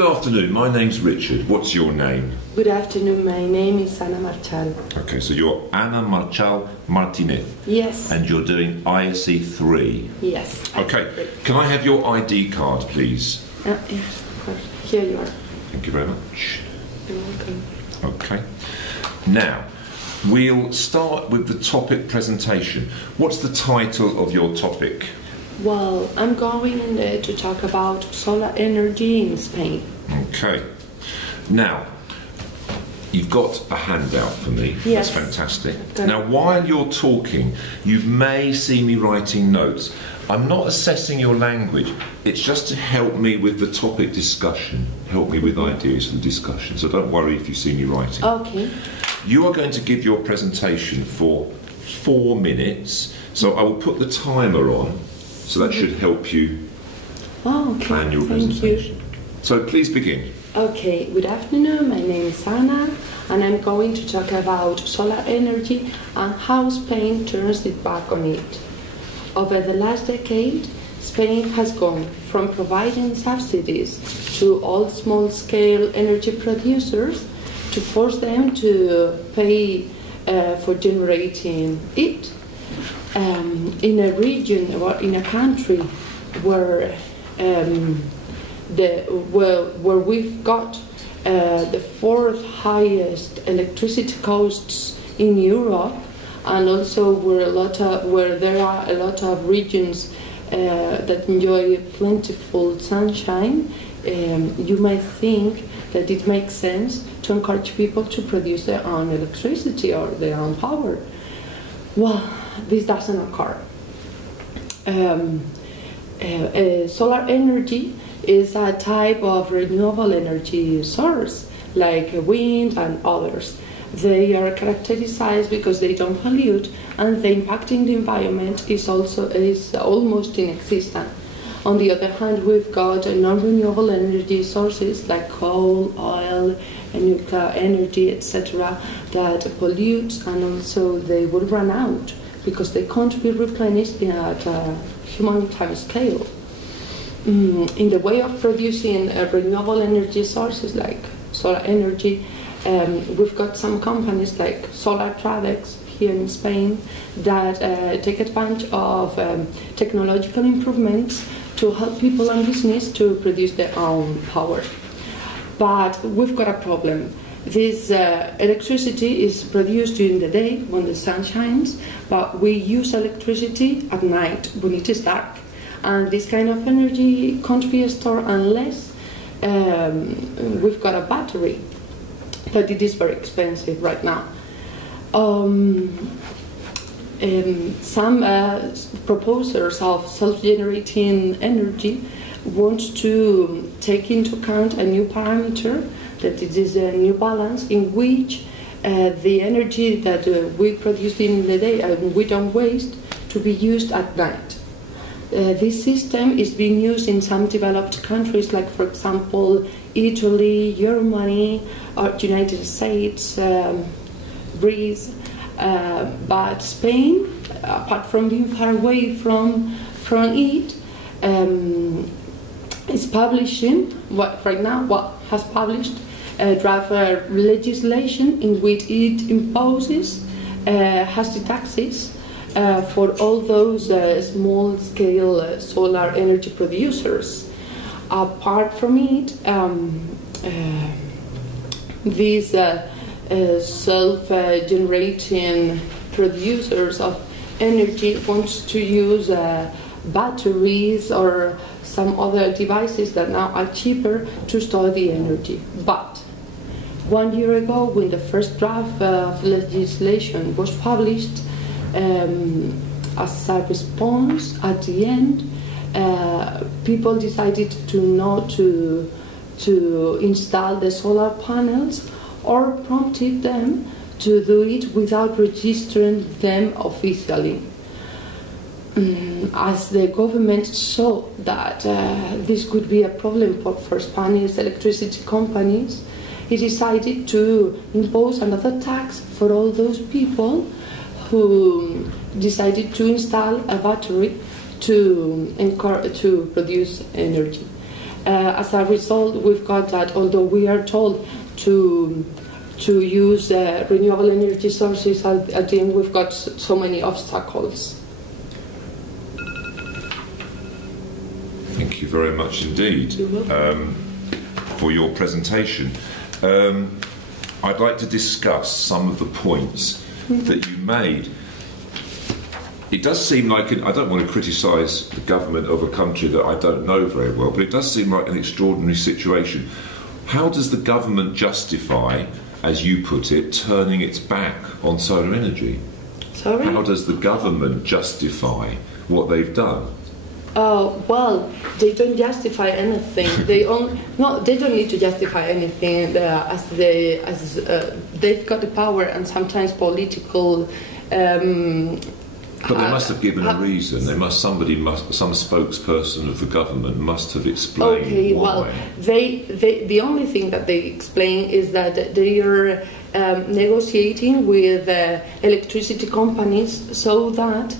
Good afternoon, my name's Richard. What's your name? Good afternoon, my name is Ana Marchal. Okay, so you're Ana Marchal Martinez. Yes. And you're doing ISE III. Yes. Okay, can I have your ID card, please? Yes, of course. Here you are. Thank you very much. You're welcome. Okay. Now, we'll start with the topic presentation. What's the title of your topic? Well, I'm going to talk about solar energy in Spain. Okay. Now, you've got a handout for me. Yes. That's fantastic. Okay. Now, while you're talking, you may see me writing notes. I'm not assessing your language. It's just to help me with the topic discussion, help me with ideas for the discussion. So don't worry if you see me writing. Okay. You are going to give your presentation for 4 minutes. So I will put the timer on. So that should help you plan your presentation. You. So please begin. Okay, good afternoon, my name is Ana, and I'm going to talk about solar energy and how Spain turns its back on it. Over the last decade, Spain has gone from providing subsidies to all small-scale energy producers to force them to pay for generating it. In a region or in a country where we've got the 4th highest electricity costs in Europe, and also where there are a lot of regions that enjoy plentiful sunshine, you might think that it makes sense to encourage people to produce their own electricity or their own power. Well, this doesn't occur. Solar energy is a type of renewable energy source, like wind and others. They are characterized because they don't pollute, and the impact in the environment is almost inexistent. On the other hand, we've got non-renewable energy sources like coal, oil, and nuclear energy, etc., that pollute, and also they will run out because they can't be replenished at a human time scale. In the way of producing renewable energy sources like solar energy, we've got some companies like Solar Tradex here in Spain that take advantage of technological improvements to help people and business to produce their own power. But we've got a problem. This electricity is produced during the day when the sun shines, but we use electricity at night when it is dark. And this kind of energy can't be stored unless we've got a battery, but it is very expensive right now. Some proposers of self-generating energy want to take into account a new parameter, that it is a new balance in which the energy that we produce in the day and we don't waste to be used at night. This system is being used in some developed countries, like for example Italy, Germany, or United States, Greece, but Spain, apart from being far away from it, is publishing has published draft legislation in which it imposes hasty taxes for all those small-scale solar energy producers. Apart from it, these self-generating producers of energy want to use batteries or some other devices that now are cheaper to store the energy. But 1 year ago, when the first draft of legislation was published, as a response at the end, people decided not to install the solar panels, or prompted them to do it without registering them officially. As the government saw that this could be a problem for Spanish electricity companies, he decided to impose another tax for all those people who decided to install a battery to produce energy. as a result, we've got that although we are told to use renewable energy sources, at the end we've got so many obstacles. Thank you very much indeed for your presentation. I'd like to discuss some of the points that you made. It does seem like, I don't want to criticise the government of a country that I don't know very well, but it does seem like an extraordinary situation. How does the government justify, as you put it, turning its back on solar energy? Sorry? How does the government justify what they've done? Well, they don't justify anything. They don't need to justify anything, as they've got the power and sometimes political. But they must have given a reason. Some spokesperson of the government must have explained okay, why. Well, the only thing that they explain is that they are negotiating with electricity companies so that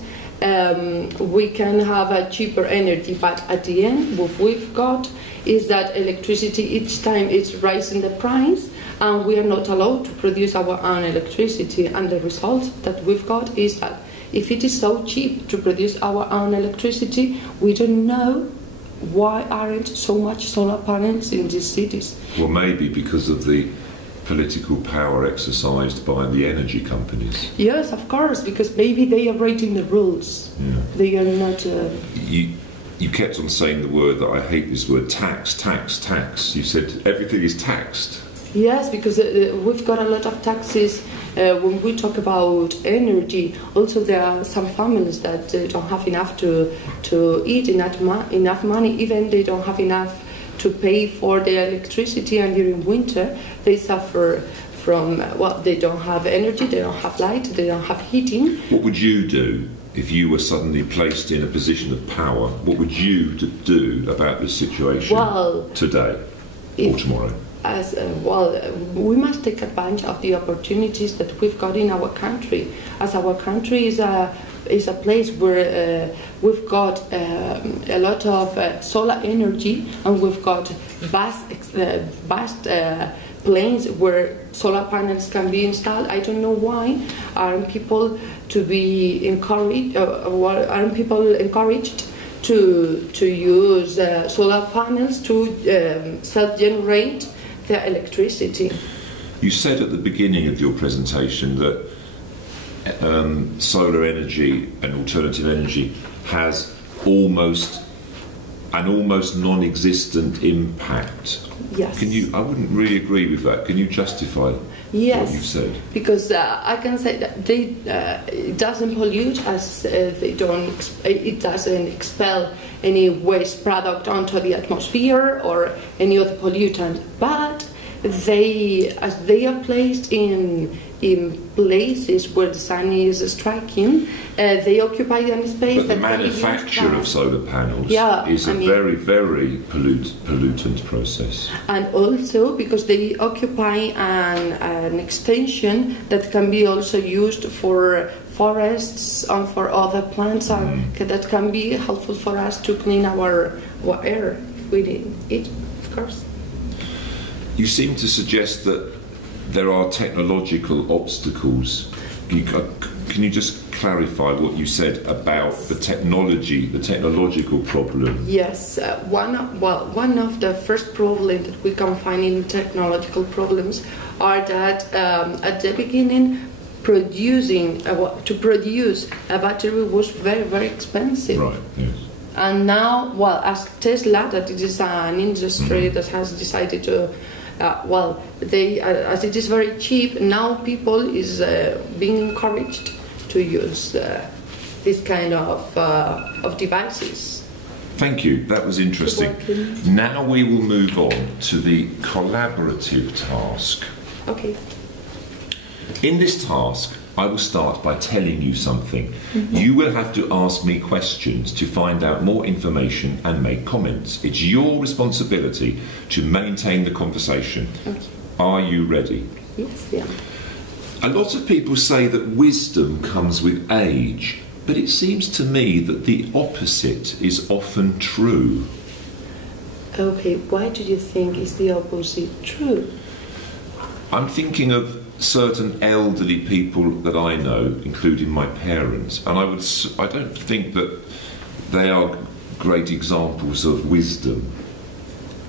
we can have a cheaper energy. But at the end, what we've got is that electricity each time it's rising the price, and we are not allowed to produce our own electricity. And the result that we've got is that if it is so cheap to produce our own electricity, we don't know why aren't so much solar panels in these cities. Well, maybe because of the political power exercised by the energy companies. Yes, of course, because maybe they are writing the rules. Yeah. They are not. You kept on saying the word that I hate, this word, tax, tax, tax. You said everything is taxed. Yes, because we've got a lot of taxes when we talk about energy. Also, there are some families that don't have enough to eat, enough money, even they don't have enough to pay for their electricity, and during winter they suffer from, they don't have energy, they don't have light, they don't have heating. What would you do if you were suddenly placed in a position of power? What would you do about this situation today or tomorrow? We must take advantage of the opportunities that we've got in our country, as our country is a place where we've got a lot of solar energy, and we've got vast plains where solar panels can be installed. I don't know why aren't people encouraged to use solar panels to self-generate their electricity. You said at the beginning of your presentation that solar energy and alternative energy has almost non-existent impact. Yes. I wouldn't really agree with that. Can you justify what you've said? Because I can say that it doesn't pollute, as it doesn't expel any waste product onto the atmosphere or any other pollutant, but they are placed in places where the sun is striking, they occupy a space. But the manufacture of solar panels is a very, very pollutant process. And also because they occupy an extension that can be also used for forests and for other plants, that can be helpful for us to clean our air within it, of course. You seem to suggest that there are technological obstacles. Can you just clarify what you said about the technological problem? Yes, one of the first problems that we can find in technological problems are that at the beginning, to produce a battery was very, very expensive. Right. Yes. And now, as Tesla, that it is an industry that has decided to. As it is very cheap, now people is being encouraged to use this kind of devices. Thank you, that was interesting. Now we will move on to the collaborative task. Okay. In this task, I will start by telling you something. You will have to ask me questions to find out more information and make comments. It's your responsibility to maintain the conversation. Okay. Are you ready? Yes, yeah. A lot of people say that wisdom comes with age, but it seems to me that the opposite is often true. Okay, why do you think is the opposite true? I'm thinking of certain elderly people that I know, including my parents, and I don't think that they are great examples of wisdom.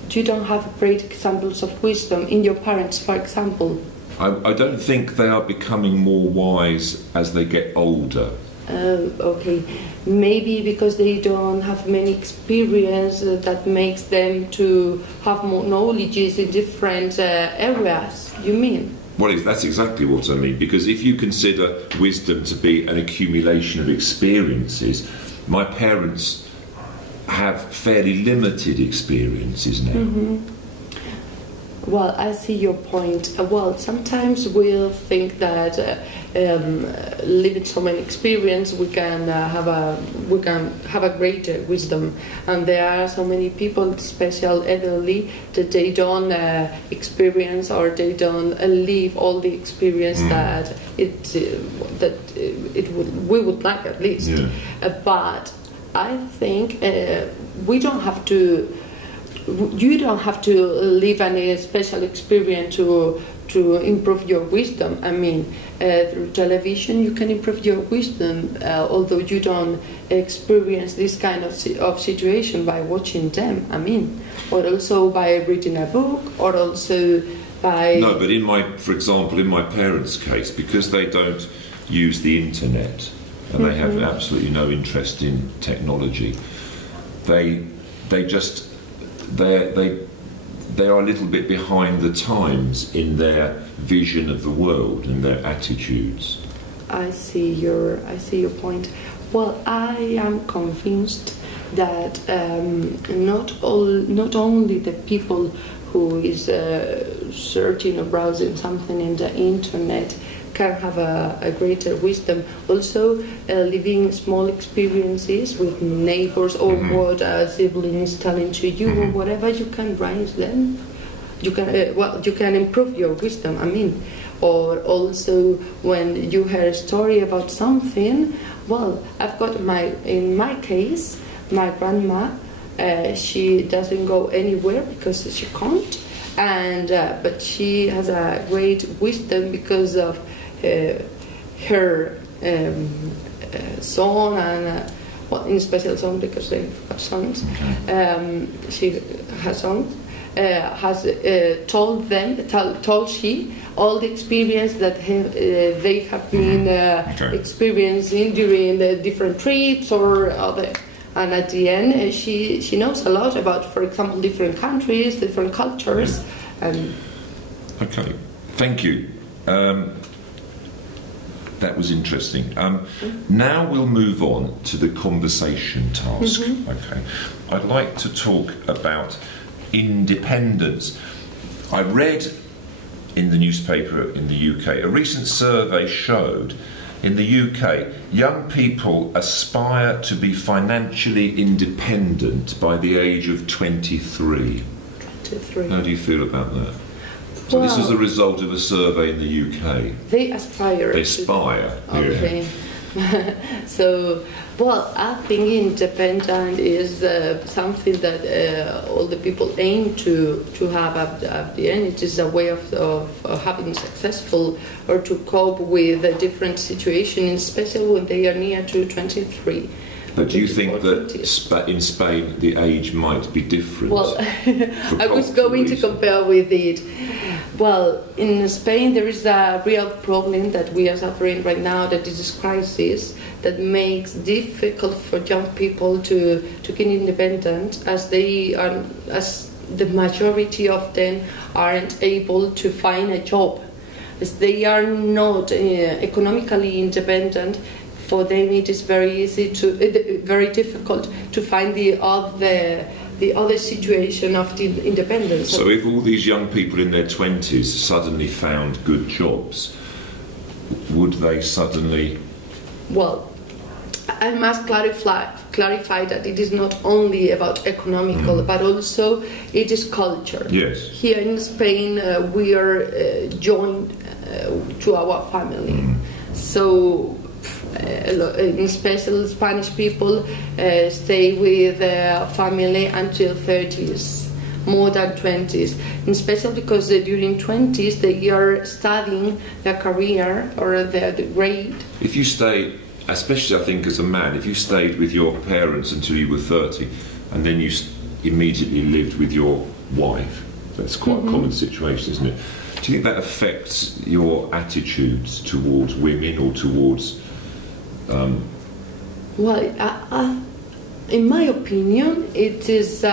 You don't have great examples of wisdom in your parents, for example? I don't think they are becoming more wise as they get older. Okay, maybe because they don't have many experience that makes them to have more knowledges in different areas, you mean? Well, that's exactly what I mean, because if you consider wisdom to be an accumulation of experiences, my parents have fairly limited experiences now. Mm-hmm. Well, I see your point. Well, sometimes we'll think that living so many experience, we can have a greater wisdom, and there are so many people, especially elderly, that they don't experience or they don't live all the experience that we would like, at least. Yeah. But I think we don't have to. You don't have to live any special experience to improve your wisdom. I mean, through television you can improve your wisdom, although you don't experience this kind of situation by watching them. I mean, or also by reading a book, or also by... No, but for example, in my parents' case, because they don't use the internet and they have absolutely no interest in technology, they are a little bit behind the times in their vision of the world and their attitudes. I see your point. Well, I am convinced that not only the people who is searching or browsing something in the internet can have a greater wisdom. Also, living small experiences with neighbors or what siblings telling to you or whatever, you can raise them. You can improve your wisdom. I mean, or also when you hear a story about something. Well, I've got in my case, my grandma. She doesn't go anywhere because she can't, and but she has a great wisdom because of her son, and well, in special son because they have sons. She has sons. Has told she all the experience that they have been experiencing during the different trips or other. And at the end, she knows a lot about, for example, different countries, different cultures. Okay, thank you. That was interesting. Now we'll move on to the conversation task. Okay, I'd like to talk about independence. I read in the newspaper in the UK, a recent survey showed in the UK, young people aspire to be financially independent by the age of 23. 23. How do you feel about that? So this is a result of a survey in the UK. They aspire. They aspire. Okay. Yeah. So, well, I think independent is something that all the people aim to have at the end. It is a way of having successful or to cope with a different situation, especially when they are near to 23. But do you think that in Spain the age might be different? Well, I was going to compare with it. Well, in Spain there is a real problem that we are suffering right now, that is this crisis that makes difficult for young people to get independent, as the majority of them aren't able to find a job. As they are not economically independent, for them it is very difficult to find the other situation of the independence. So if all these young people in their 20s suddenly found good jobs, would they suddenly... Well, I must clarify that it is not only about economical, but also it is culture. Yes. Here in Spain, we are joined to our family. So... in special Spanish people stay with their family until 30s. more than 20s, especially because during 20s they are studying their career or their grade. If you stay, especially I think as a man, if you stayed with your parents until you were 30 and then you immediately lived with your wife, that's quite a common situation, isn't it? Do you think that affects your attitudes towards women or towards... in my opinion, it is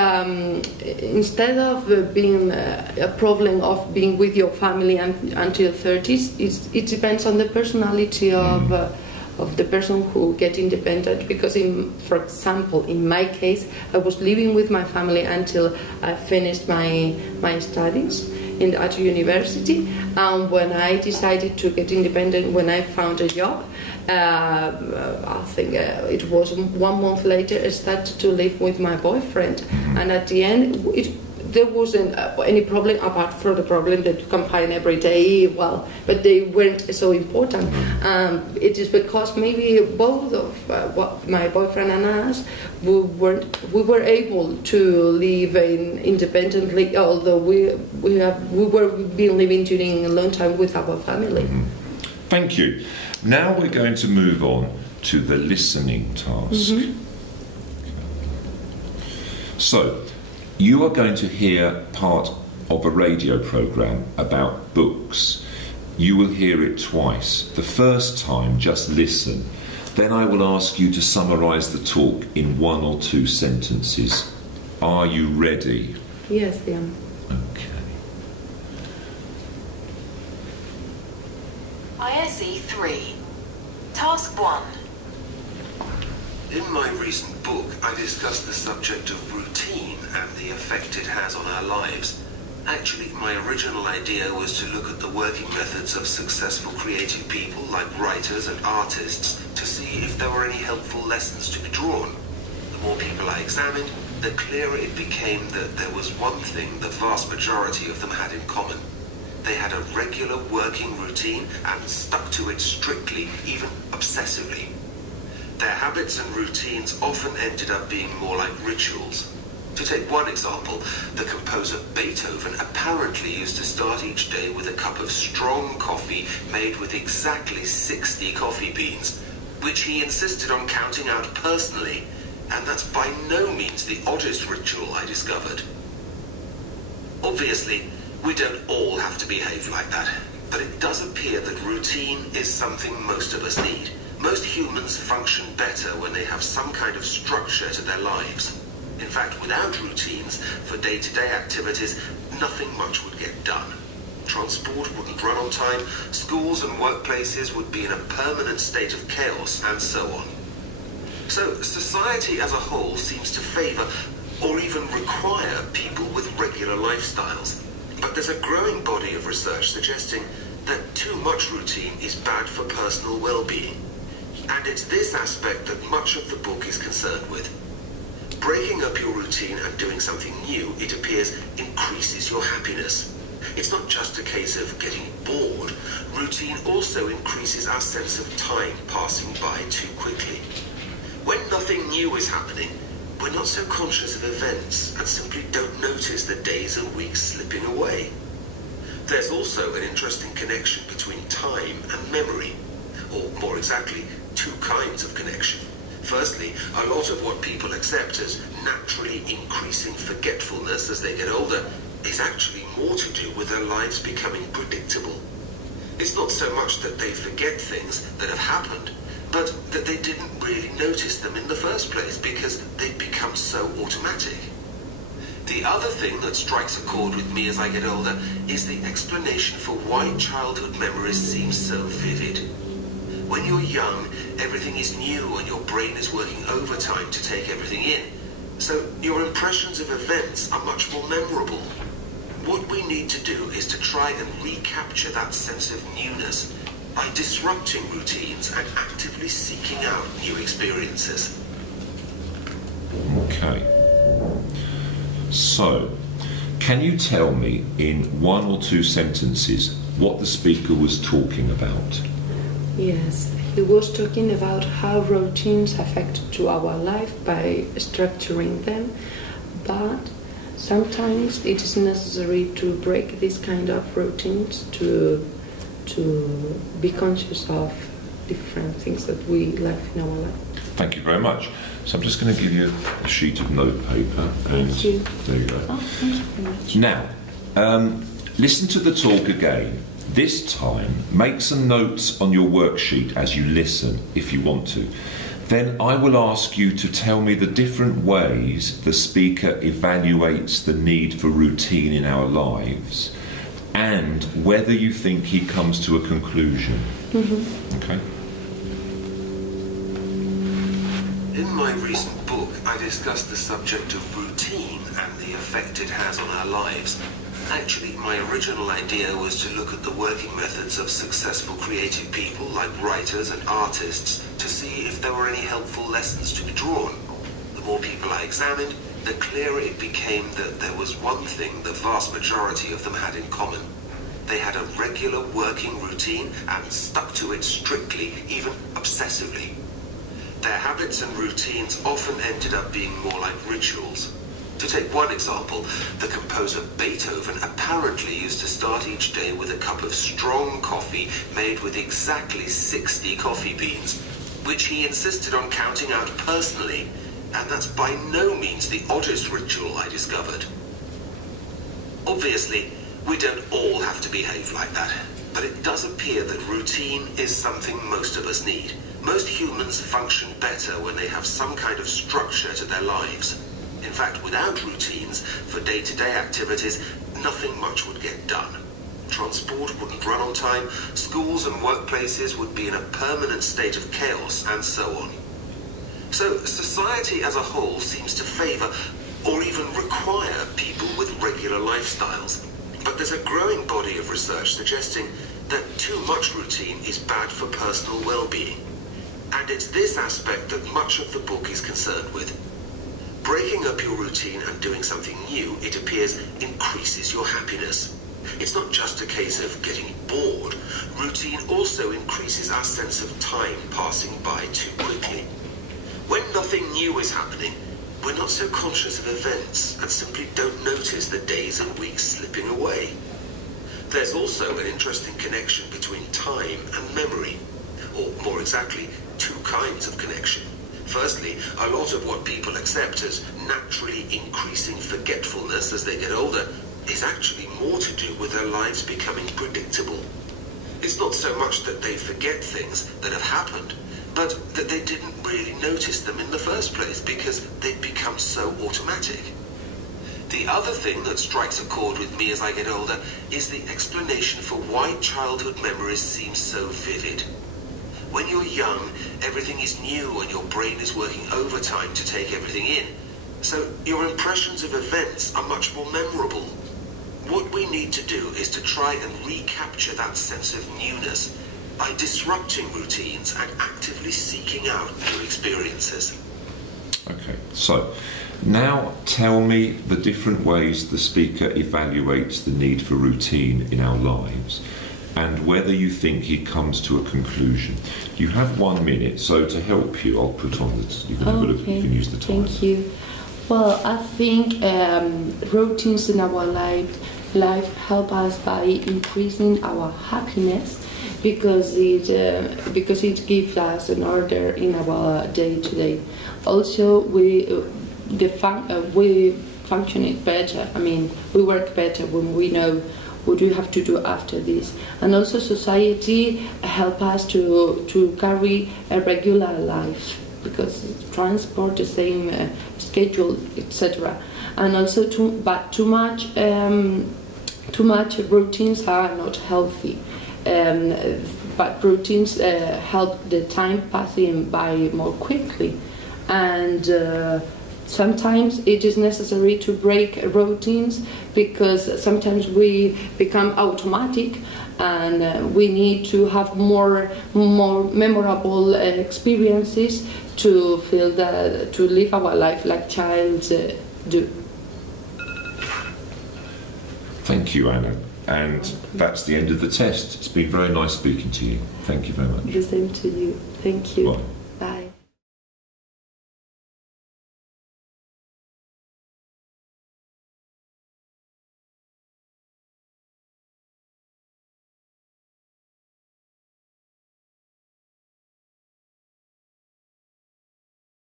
instead of being a problem of being with your family until 30s, it depends on the personality of the person who get independent. Because, for example, in my case, I was living with my family until I finished my studies at university, and when I decided to get independent, when I found a job, I think it was 1 month later I started to live with my boyfriend, and at the end there wasn't any problem apart from the problem that you can find every day, but they weren't so important. It is because maybe both of my boyfriend and us, we were able to live independently, although we were been living during a long time with our family. Thank you. Now we're going to move on to the listening task. So, you are going to hear part of a radio programme about books. You will hear it twice. The first time, just listen. Then I will ask you to summarise the talk in 1 or 2 sentences. Are you ready? Yes, I am. Okay. ISE 3. Task 1. In my recent book, I discussed the subject of routine and the effect it has on our lives. Actually, my original idea was to look at the working methods of successful creative people like writers and artists to see if there were any helpful lessons to be drawn. The more people I examined, the clearer it became that there was one thing the vast majority of them had in common. They had a regular working routine and stuck to it strictly, even obsessively. Their habits and routines often ended up being more like rituals. To take one example, the composer Beethoven apparently used to start each day with a cup of strong coffee made with exactly 60 coffee beans, which he insisted on counting out personally, and that's by no means the oddest ritual I discovered. Obviously, we don't all have to behave like that, but it does appear that routine is something most of us need. Most humans function better when they have some kind of structure to their lives. In fact, without routines for day-to-day activities, nothing much would get done. Transport wouldn't run on time, schools and workplaces would be in a permanent state of chaos, and so on. So, society as a whole seems to favour or even require people with regular lifestyles. But there's a growing body of research suggesting that too much routine is bad for personal well-being. And it's this aspect that much of the book is concerned with. Breaking up your routine and doing something new, it appears, increases your happiness. It's not just a case of getting bored. Routine also increases our sense of time passing by too quickly. When nothing new is happening, we're not so conscious of events and simply don't notice the days and weeks slipping away. There's also an interesting connection between time and memory, or more exactly, 2 kinds of connection. Firstly, a lot of what people accept as naturally increasing forgetfulness as they get older is actually more to do with their lives becoming predictable. It's not so much that they forget things that have happened, but that they didn't really notice them in the first place because they've become so automatic. The other thing that strikes a chord with me as I get older is the explanation for why childhood memories seem so vivid. When you're young, everything is new and your brain is working overtime to take everything in. So your impressions of events are much more memorable. What we need to do is to try and recapture that sense of newness by disrupting routines and actively seeking out new experiences. Okay. So, can you tell me in 1 or 2 sentences what the speaker was talking about? Yes, he was talking about how routines affect to our life by structuring them, but sometimes it is necessary to break this kind of routines to be conscious of different things that we like in our life. Thank you very much. So I'm just going to give you a sheet of notepaper, and Thank you. there you go. Oh, thank you very much. Now, listen to the talk again. This time, make some notes on your worksheet as you listen, if you want to. Then I will ask you to tell me the different ways the speaker evaluates the need for routine in our lives, and whether you think he comes to a conclusion. Okay? In my recent book, I discussed the subject of routine and the effect it has on our lives. Actually, my original idea was to look at the working methods of successful creative people like writers and artists to see if there were any helpful lessons to be drawn. The more people I examined, the clearer it became that there was one thing the vast majority of them had in common. They had a regular working routine and stuck to it strictly, even obsessively. Their habits and routines often ended up being more like rituals. To take one example, the composer Beethoven apparently used to start each day with a cup of strong coffee made with exactly 60 coffee beans, which he insisted on counting out personally, and that's by no means the oddest ritual I discovered. Obviously, we don't all have to behave like that, but it does appear that routine is something most of us need. Most humans function better when they have some kind of structure to their lives. In fact, without routines for day-to-day activities, nothing much would get done. Transport wouldn't run on time, schools and workplaces would be in a permanent state of chaos, and so on. So, society as a whole seems to favour or even require people with regular lifestyles. But there's a growing body of research suggesting that too much routine is bad for personal well-being. And it's this aspect that much of the book is concerned with. Breaking up your routine and doing something new, it appears, increases your happiness. It's not just a case of getting bored. Routine also increases our sense of time passing by too quickly. When nothing new is happening, we're not so conscious of events and simply don't notice the days and weeks slipping away. There's also an interesting connection between time and memory, or more exactly, two kinds of connection. Firstly, a lot of what people accept as naturally increasing forgetfulness as they get older is actually more to do with their lives becoming predictable. It's not so much that they forget things that have happened, but that they didn't really notice them in the first place because they'd become so automatic. The other thing that strikes a chord with me as I get older is the explanation for why childhood memories seem so vivid. When you're young, everything is new and your brain is working overtime to take everything in, so your impressions of events are much more memorable. What we need to do is to try and recapture that sense of newness by disrupting routines and actively seeking out new experiences. Okay, so now tell me the different ways the speaker evaluates the need for routine in our lives, and whether you think he comes to a conclusion. You have 1 minute, so to help you, I'll put on the. You can have a look. You can use the time. Thank you. Well, I think routines in our life help us by increasing our happiness because it gives us an order in our day-to-day. Also, we function it better. I mean, we work better when we know what we have to do after this. And also society help us to carry a regular life because transport, the same schedule, etc. And also too much routines are not healthy. But routines help the time passing by more quickly. And sometimes it is necessary to break routines because sometimes we become automatic and we need to have more memorable experiences to feel to live our life like childs do. Thank you, Anna. And that's the end of the test. It's been very nice speaking to you. Thank you very much. The same to you. Thank you. Bye.